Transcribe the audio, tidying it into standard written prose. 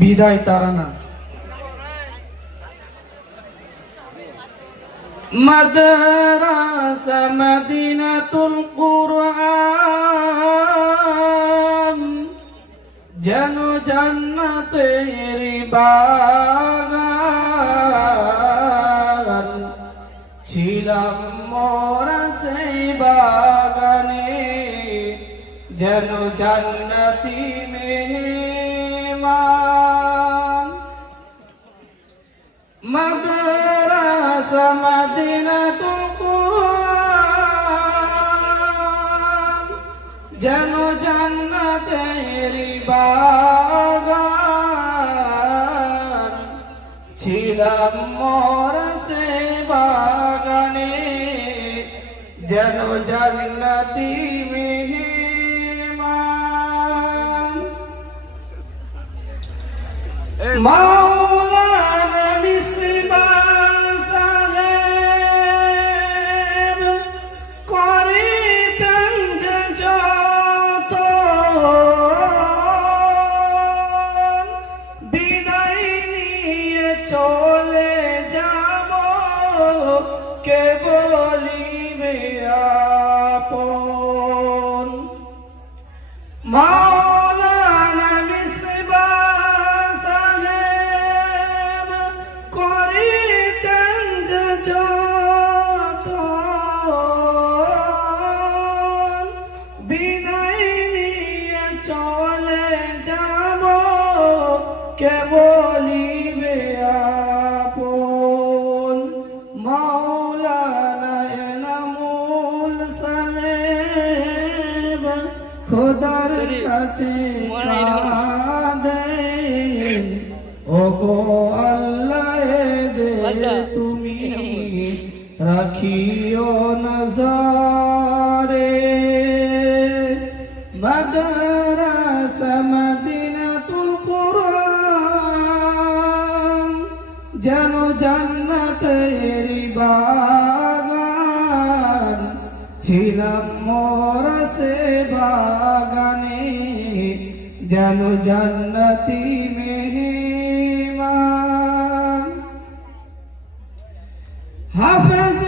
বিদায় তারানা। মাদ্রাসা মদিনাতুল কুরআন যেন জান্নাতের বাগান, ছিলাম মোরা সেই বাগানে যেন জান্নাতি মেহমান। মাদ্রাসা মদিনাতুল কুরআন যেন জান্নাতের বাগান, ছিলাম মোরা সেই বাগানে যেন জান্নাতি মেহমান। মাওলানা মিসবাহ সাহেব করিতেন যে যতন, বিদায় নিয়ে চলে যাব কে বলিবে আপন। মাওলানা মিসবাহ সাহেব করিতেন যে যতন, বিদায় নিয়ে চলে যাব কে বলিবে আপন। মাওলানা এনামুল সাহেব খোদার কাছে কাঁদেন, ওগো আল্লাহ এদের তুমি রাখিও নজরে। মাদ্রাসা মদিনাতুল কুরআন যেন জান্নাতের বাগান, ছিলাম মোরা সে বাগানে যেন জান্নাতি মেহমান। হাফেজ